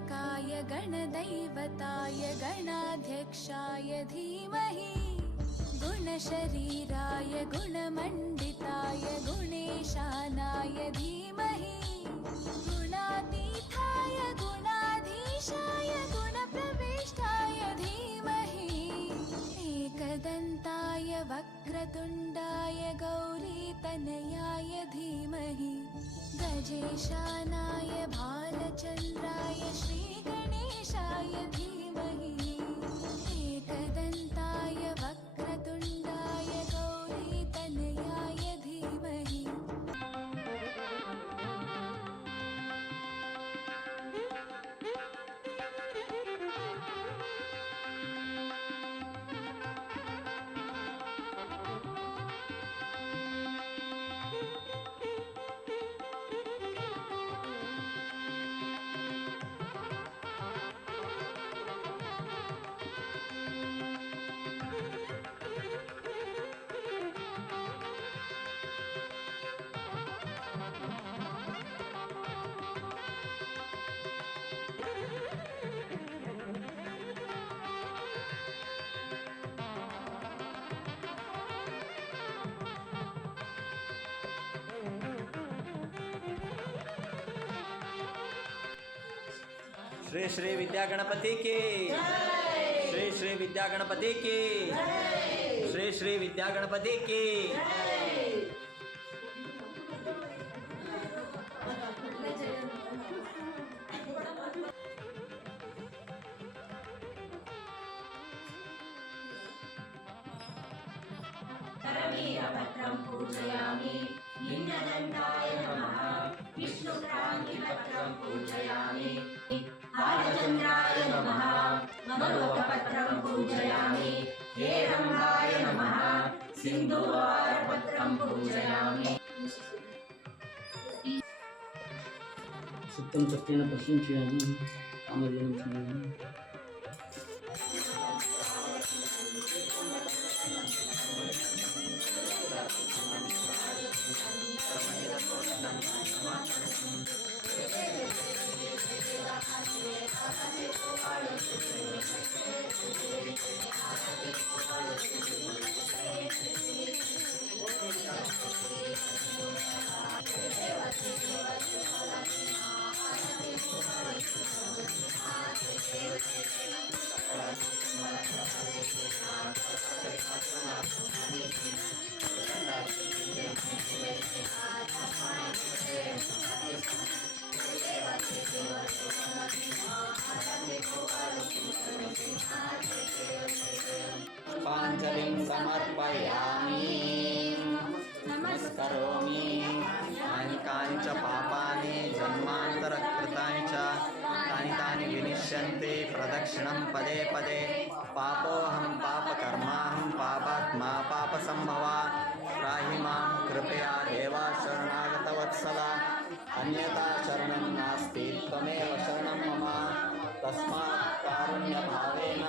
गणनायकाय गणदैवताय गणाध्यक्षाय धीमहि गुणशरीराय गुणमण्डिताय गुणेशानाय धीमहि गुणातीताय गुणाधीशाय गुणप्रविष्टाय धीमहि एकदन्ताय वक्रतुण्डाय गौरीतनयाय धीमहि गजेशानाय भालचन्द्राय श्रीगणेशाय धीमहि एकदन्ताय वक्रतुण्डाय गौरीतनयाय धीमहि श्री श्री विद्या गणपति की श्री श्री विद्या गणपति की श्री श्री विद्या गणपति की करवीरभद्रं पूजयामि लिङ्गदण्डाय नमः विष्णुक्रान्तिभद्रं पूजयामि बालचन्द्राय नमः मरोगपत्रं पूजयामि हेरम्बाय नमः सिन्धुवारपत्रं पूजयामि सुप्तं सत्येन प्रशंसयामि कामधेनुं शृणोमि पुष्पाञ्जलिं समर्पयामि नमस्करोमि अनेकानि च पापानि जन्मान्तरकृतानि च तानि विनिश्यन्ते प्रदक्षिणं पदे पदे पापोऽहं पापकर्माहं पापात्मा पापसम्भवा त्राहि मां कृपया देवा शरणागतवत्सला अन्यथा शरणं नास्ति त्वमेव शरणं मम तस्मात् कारुण्यभावेन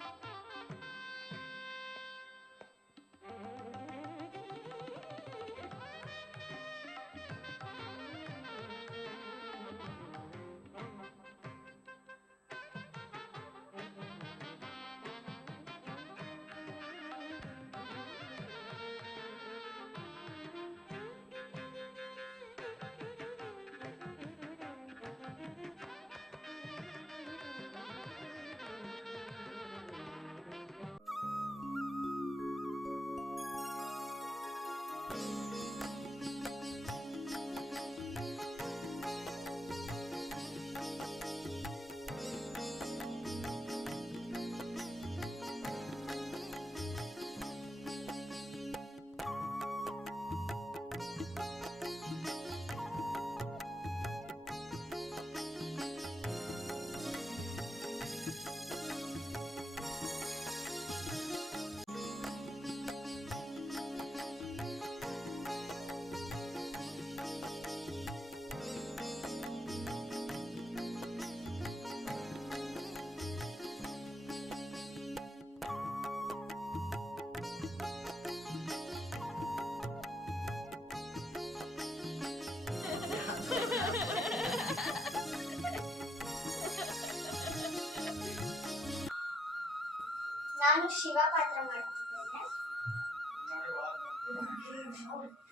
ನಾನು ಶಿವ ಪಾತ್ರ ಮಾಡುತ್ತಿದ್ದೇನೆ.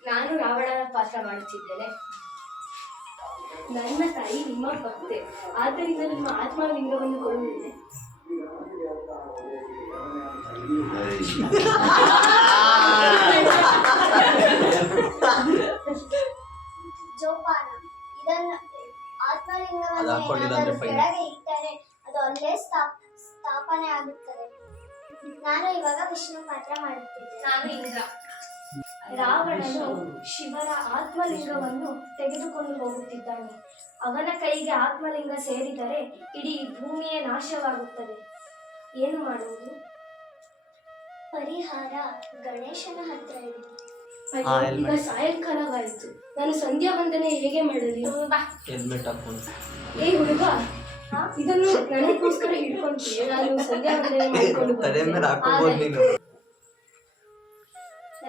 ನಾನು ರಾವಣನ ಪಾತ್ರ ಮಾಡುತ್ತಿದ್ದೇನೆ. ನನ್ನ ತಾಯಿ ನಿಮ್ಮ ಭಕ್ತೆ, ಆದ್ದರಿಂದ ನಿಮ್ಮ ಆತ್ಮಲಿಂಗವನ್ನು ಕೊಡುವುದಿದೆ. ಜೋಪಾನ ಇದನ್ನು ಆತ್ಮಲಿಂಗವನ್ನು ಅದು ಹಾಕೊಂಡಿಲ್ಲ ಅಂದ್ರೆ ಏನಾದರೂ fine. ಕೆಳಗೆ ಇಟ್ಟರೆ ಅದು ಅಲ್ಲೇ ಸ್ಥಾಪನೆ ಆಗುತ್ತದೆ. ನಾನು ಇವಾಗ ವಿಷ್ಣು ಪಾತ್ರ ಮಾಡುತ್ತಿದ್ದೇನೆ. ನಾನು ಇಂದ್ರ. ರಾವಣನು ಶಿವನ ಆತ್ಮಲಿಂಗವನ್ನು ತೆಗೆದುಕೊಂಡು ಹೋಗುತ್ತಿದ್ದಾನೆ. ಅವನ ಕೈಗೆ ಆತ್ಮಲಿಂಗ ಸೇರಿದರೆ ಇಡೀ ಭೂಮಿಯೇ ನಾಶವಾಗುತ್ತದೆ. ಏನು ಮಾಡುವುದು? ಪರಿಹಾರ ಗಣೇಶನ ಹತ್ರ ಇದೆ. ಅಯ್ಯೋ, ಈಗ ಸಾಯಂಕಾಲವಾಯಿತು. ನಾನು ಸಂಧ್ಯಾ ವಂದನೆ ಹೇಗೆ ಮಾಡಲಿ? ಹೆಲ್ಮೆಟ್ ಹಾಕೊಂಡು ಏ ಹುಡುಗ, ಇದನ್ನು ನನಗೋಸ್ಕರ ಹಿಡ್ಕೊಂತೀಯ? ನಾನು ಸಂಧ್ಯಾ ವಂದನೆ ಮಾಡಿಕೊಂಡು ತಲೆ ಮೇಲೆ ಹಾಕೋಬಹುದು ಬರ್ತೇನೆ. ನೀನು.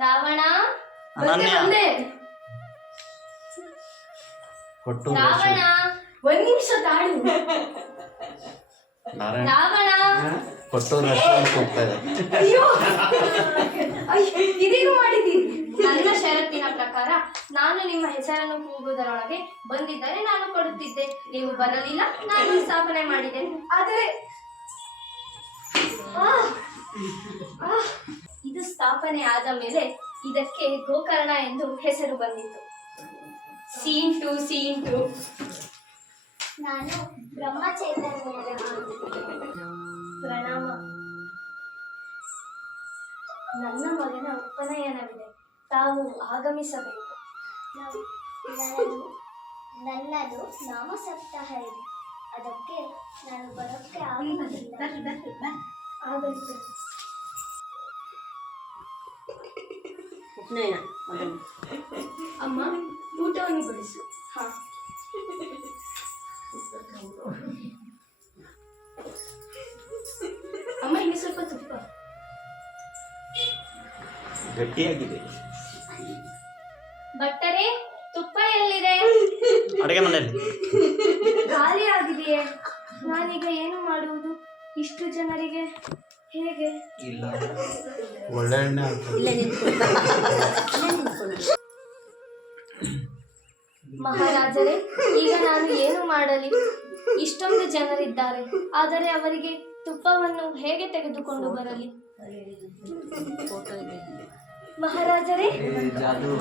ರಾವಣ, ಅನನ್ಯ. ಬಂದೆ. ಕೊಟ್ಟು ರಾವಣ, ಒಂದ್ ನಿಮಿಷ ತಾಳು. ರಾವಣ, ಕೊಟ್ಟು ಹೋಗ್ತಾ ಇದೆ. ಅಯ್ಯೋ ಇದೇನು ಮಾಡಿದ್ದೀರಿ? ನನ್ನ ಷರತ್ತಿನ ಪ್ರಕಾರ ನಾನು ನಿಮ್ಮ ಹೆಸರನ್ನು ಕೂಗುವುದರೊಳಗೆ ಬಂದಿದ್ದರೆ ನಾನು ಕೊಡುತ್ತಿದ್ದೆ. ನೀವು ಬರಲಿಲ್ಲ, ನಾನು ಸ್ಥಾಪನೆ ಮಾಡಿದೆ. ಆದರೆ ಇದು ಸ್ಥಾಪನೆ ಆದ ಮೇಲೆ ಇದಕ್ಕೆ ಗೋಕರ್ಣ ಎಂದು ಹೆಸರು ಬಂದಿತ್ತು. ಸೀನ್ ಟು ನಾನು ಬ್ರಹ್ಮ ಚೈತನ್ಯ. ಪ್ರಣಾಮ. ನನ್ನ ಮಗನ ಉಪನಯನವಿದೆ, ತಾವು ಆಗಮಿಸಬೇಕು. ನನ್ನದು ನಾಮ ಸಪ್ತಾಹ ಇದೆ, ಅದಕ್ಕೆ ನಾನು ಬರೋಕ್ಕೆ ಆಗುವುದಿಲ್ಲ. ಆಗಲಿದೆ. ಅಮ್ಮ, ಊಟವನ್ನು ಬಡಿಸು. ಹಾ, ಅಮ್ಮ, ಇನ್ನು ಸ್ವಲ್ಪ ತುಪ್ಪ. ಗಟ್ಟಿಯಾಗಿದೆ. ಭಟ್ಟರೇ, ತುಪ್ಪ ಎಲ್ಲಿದೆ? ಅಡುಗೆ ಮನೆಯಲ್ಲಿ. ಖಾಲಿ ಆಗಿದೆಯೇ? ನಾನೀಗ ಏನು ಮಾಡುವುದು? ಇಷ್ಟು ಜನರಿಗೆ ಹೇಗೆ? ಇಲ್ಲ, ಒಳ್ಳೆ ಎಣ್ಣೆ ಮಹಾರಾಜರೇ, ಈಗ ನಾನು ಏನು ಮಾಡಲಿ? ಇಷ್ಟೊಂದು ಜನರಿದ್ದಾರೆ, ಆದರೆ ಅವರಿಗೆ ತುಪ್ಪವನ್ನು ಹೇಗೆ ತೆಗೆದುಕೊಂಡು ಬರಲಿ? ಮಹಾರಾಜರೇ, ಜಾದು.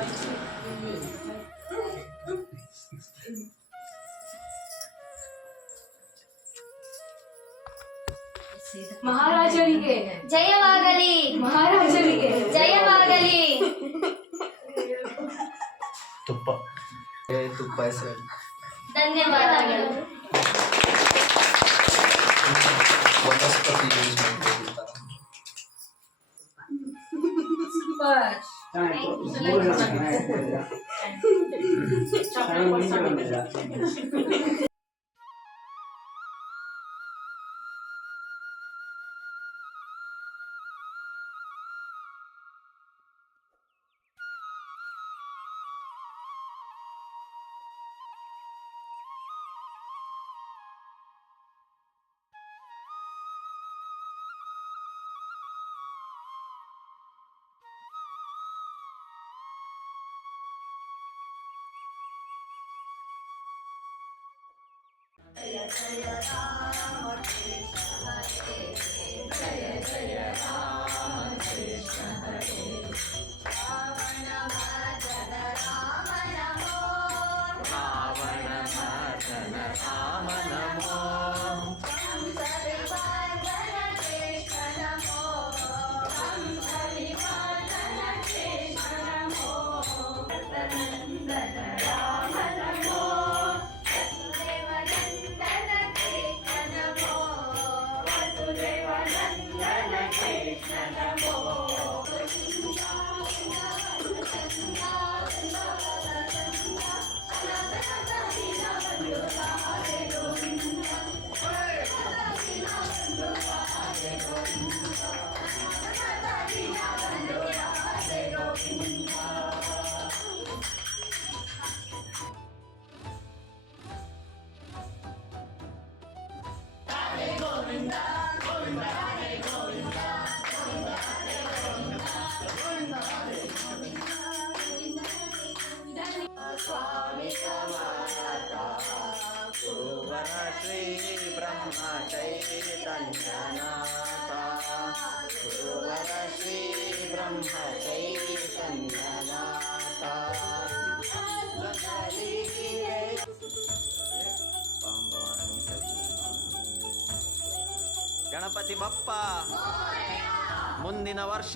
ಮಹಾರಾಜರಿಗೆ ಜಯವಾಗಲಿ. ಮಹಾರಾಜರಿಗೆ ಜಯವಾಗಲಿ. ತುಪ್ಪ ಹೆಸರು. ಧನ್ಯವಾದಗಳು. ವನಸ್ಪತಿ ಯೂಸ್ ಮಾಡ್ತಿರ್ತಾರೆ. चैतन्यनाथ गुरुवर श्री ब्रह्म चैतन्यनाथ ಗಣಪತಿ ಬಪ್ಪ ಮುಂದಿನ ವರ್ಷ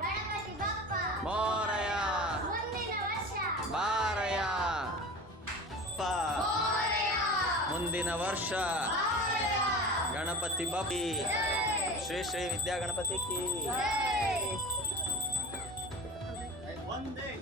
ಗಣಪತಿ ಬಪ್ಪ ಮೋರಯ ಮುಂದಿನ ವರ್ಷ ಬಾರಯ ಬಪ್ಪ ಮುಂದಿನ ವರ್ಷ ಗಣಪತಿ ಬಪ್ಪಿ ಶ್ರೀ ಶ್ರೀ ವಿದ್ಯಾ ಗಣಪತಿ ಕಿ ಜೈ.